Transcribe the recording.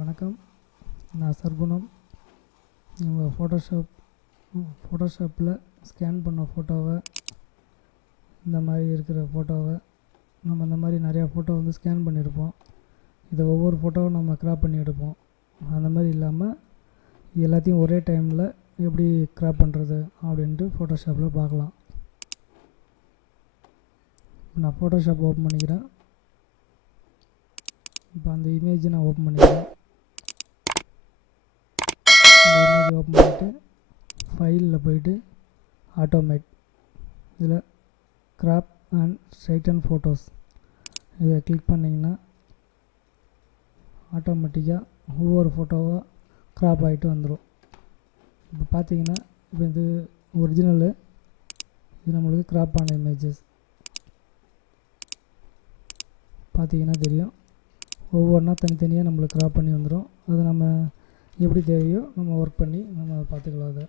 வணக்கம், நான் சர்க்குணம். நம்ம ஃபோட்டோஷாப்பில் ஸ்கேன் பண்ண ஃபோட்டோவை, இந்த மாதிரி இருக்கிற ஃபோட்டோவை நம்ம இந்த மாதிரி நிறையா ஃபோட்டோ வந்து ஸ்கேன் பண்ணியிருப்போம். இதை ஒவ்வொரு ஃபோட்டோவும் நம்ம க்ராப் பண்ணி எடுப்போம். அந்த மாதிரி இல்லாமல் இது எல்லாத்தையும் ஒரே டைமில் எப்படி க்ராப் பண்ணுறது அப்படின்ட்டு ஃபோட்டோஷாப்பில் பார்க்கலாம். நான் ஃபோட்டோஷாப் ஓப்பன் பண்ணிக்கிறேன். இப்போ அந்த இமேஜை நான் ஓப்பன் பண்ணிக்கிறேன். இந்த இமேஜ் ஓப்பன் பண்ணிவிட்டு ஃபைலில் போயிட்டு ஆட்டோமேட், இதில் க்ராப் அண்ட் ஸ்ட்ரைட்டன் ஃபோட்டோஸ் இதை கிளிக் பண்ணிங்கன்னா ஆட்டோமேட்டிக்காக ஒவ்வொரு ஃபோட்டோவாக க்ராப் ஆகிட்டு வந்துடும். இப்போ பார்த்தீங்கன்னா, இப்போ இது ஒரிஜினலு, இது நம்மளுக்கு க்ராப் ஆன இமேஜஸ் பார்த்தீங்கன்னா தெரியும். ஒவ்வொன்றா தனித்தனியாக நம்மளுக்கு க்ராப் பண்ணி வந்துடும். அது நம்ம எப்படி தேவையோ நம்ம ஒர்க் பண்ணி நம்ம பார்த்துக்கலாம். அதை